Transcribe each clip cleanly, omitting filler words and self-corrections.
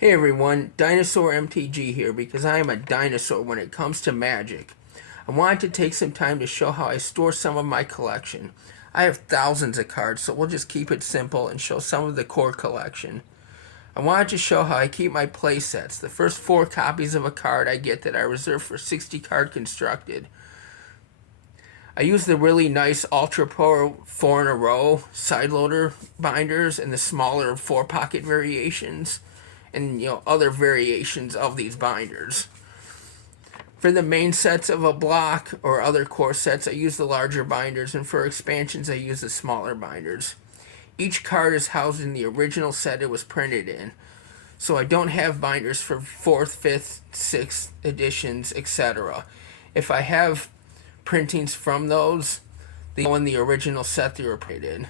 Hey everyone, Dinosaur MTG here because I am a dinosaur when it comes to Magic. I wanted to take some time to show how I store some of my collection. I have thousands of cards, so we'll just keep it simple and show some of the core collection. I wanted to show how I keep my play sets. The first 4 copies of a card I get that I reserve for 60 card constructed. I use the really nice Ultra Pro 4 in a row side loader binders and the smaller 4 pocket variations and other variations of these binders. For the main sets of a block or other core sets, I use the larger binders, and for expansions, I use the smaller binders. Each card is housed in the original set it was printed in, so I don't have binders for 4th, 5th, 6th editions, etc. If I have printings from those, they go in the original set they were printed in.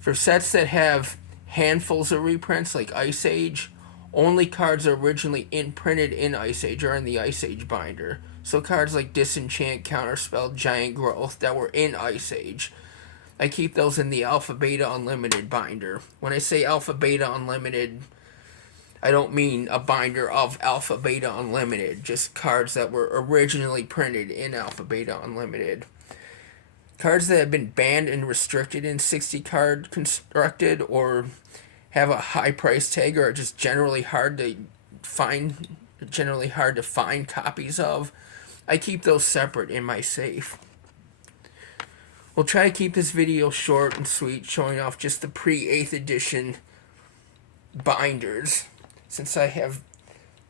For sets that have handfuls of reprints like Ice Age, only cards originally printed in Ice Age are in the Ice Age binder. So cards like Disenchant, Counterspell, Giant Growth that were in Ice Age, I keep those in the Alpha Beta Unlimited binder. When I say Alpha Beta Unlimited, I don't mean a binder of Alpha Beta Unlimited, just cards that were originally printed in Alpha Beta Unlimited. Cards that have been banned and restricted in 60 card constructed or have a high price tag or are just generally hard to find copies of, I keep those separate in my safe. We'll try to keep this video short and sweet, showing off just the pre-8th edition binders, since I have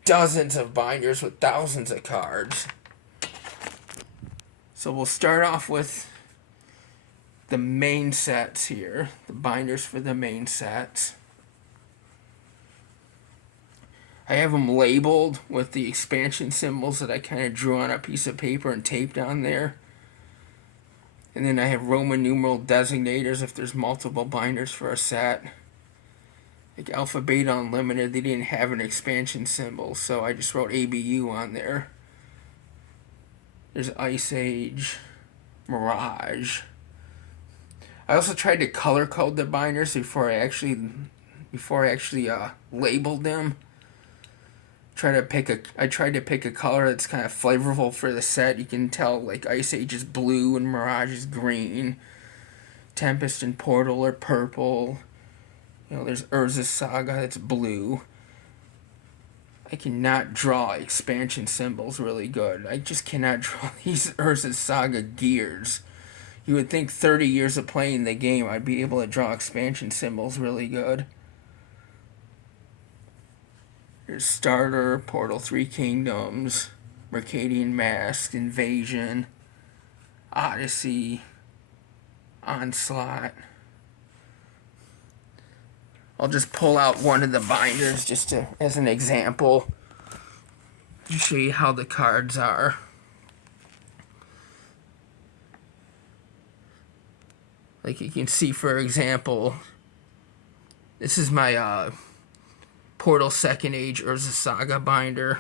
dozens of binders with thousands of cards. So we'll start off with the main sets here, the binders for the main sets. I have them labeled with the expansion symbols that I kind of drew on a piece of paper and taped on there. And then I have Roman numeral designators if there's multiple binders for a set. Like Alpha Beta Unlimited, they didn't have an expansion symbol, so I just wrote ABU on there. There's Ice Age, Mirage. I also tried to color code the binders before I actually labeled them. I tried to pick a color that's kind of flavorful for the set. You can tell like Ice Age is blue and Mirage is green. Tempest and Portal are purple. There's Urza's Saga that's blue. I cannot draw expansion symbols really good. I just cannot draw these Urza's Saga gears. You would think 30 years of playing the game I'd be able to draw expansion symbols really good. There's Starter, Portal 3 Kingdoms, Mercadian Mask, Invasion, Odyssey, Onslaught. I'll just pull out one of the binders just as an example to show you how the cards are. Like you can see, for example, this is my Portal 2nd Age Urza Saga binder.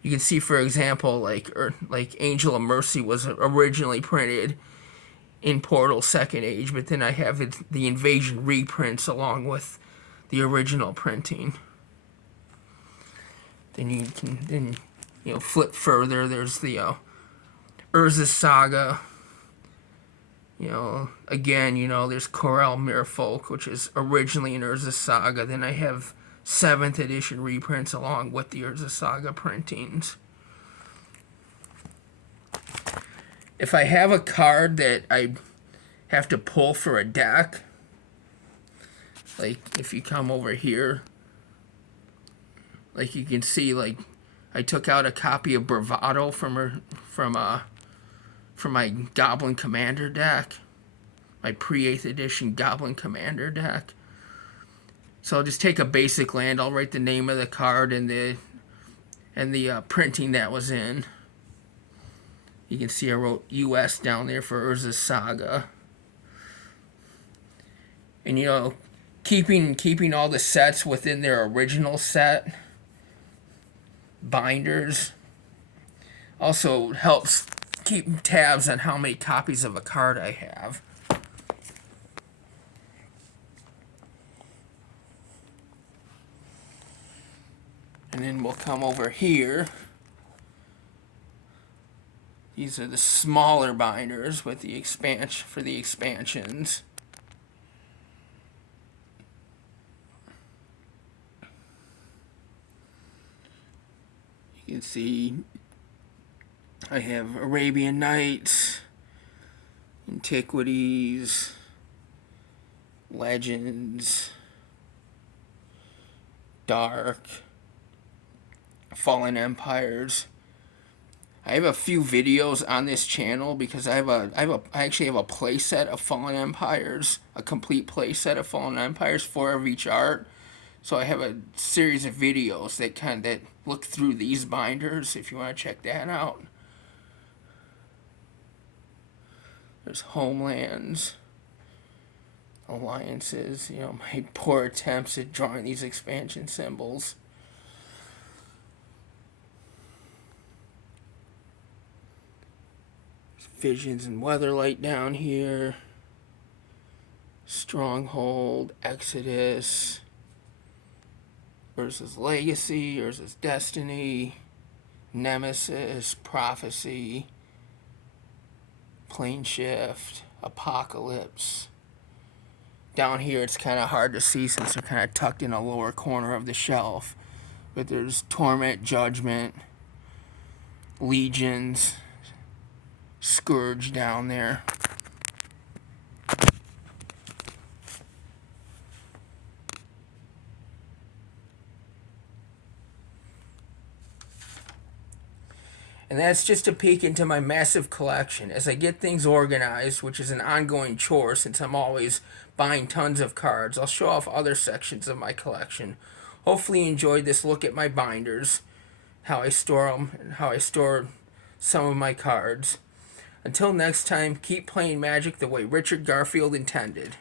You can see, for example, like Angel of Mercy was originally printed in Portal 2nd Age, but then I have the Invasion reprints along with the original printing. Then you can flip further. There's the Urza Saga. Again, there's Corel Merfolk, which is originally an Urza Saga. Then I have 7th edition reprints along with the Urza Saga printings. If I have a card that I have to pull for a deck, like if you come over here, like you can see, like I took out a copy of Bravado from my Goblin Commander deck, my pre-8th edition Goblin Commander deck. So I'll just take a basic land, I'll write the name of the card and the printing that was in. You can see I wrote US down there for Urza's Saga. And keeping all the sets within their original set binders also helps keep tabs on how many copies of a card I have. And then we'll come over here. These are the smaller binders with the expansion for the expansions. You can see I have Arabian Nights, Antiquities, Legends, Dark, Fallen Empires. I have a few videos on this channel because I actually have a playset of Fallen Empires, a complete playset of Fallen Empires, 4 of each art. So I have a series of videos that look through these binders if you want to check that out. There's Homelands, Alliances, you know, my poor attempts at drawing these expansion symbols. Visions and Weatherlight down here. Stronghold, Exodus, Urza's Legacy, Urza's Destiny, Nemesis, Prophecy, Plane Shift, Apocalypse. Down here it's kind of hard to see since they're kind of tucked in a lower corner of the shelf. But there's Torment, Judgment, Legions, Scourge down there. And that's just a peek into my massive collection. As I get things organized, which is an ongoing chore since I'm always buying tons of cards, I'll show off other sections of my collection. Hopefully you enjoyed this look at my binders, how I store them, and how I store some of my cards. Until next time, keep playing Magic the way Richard Garfield intended.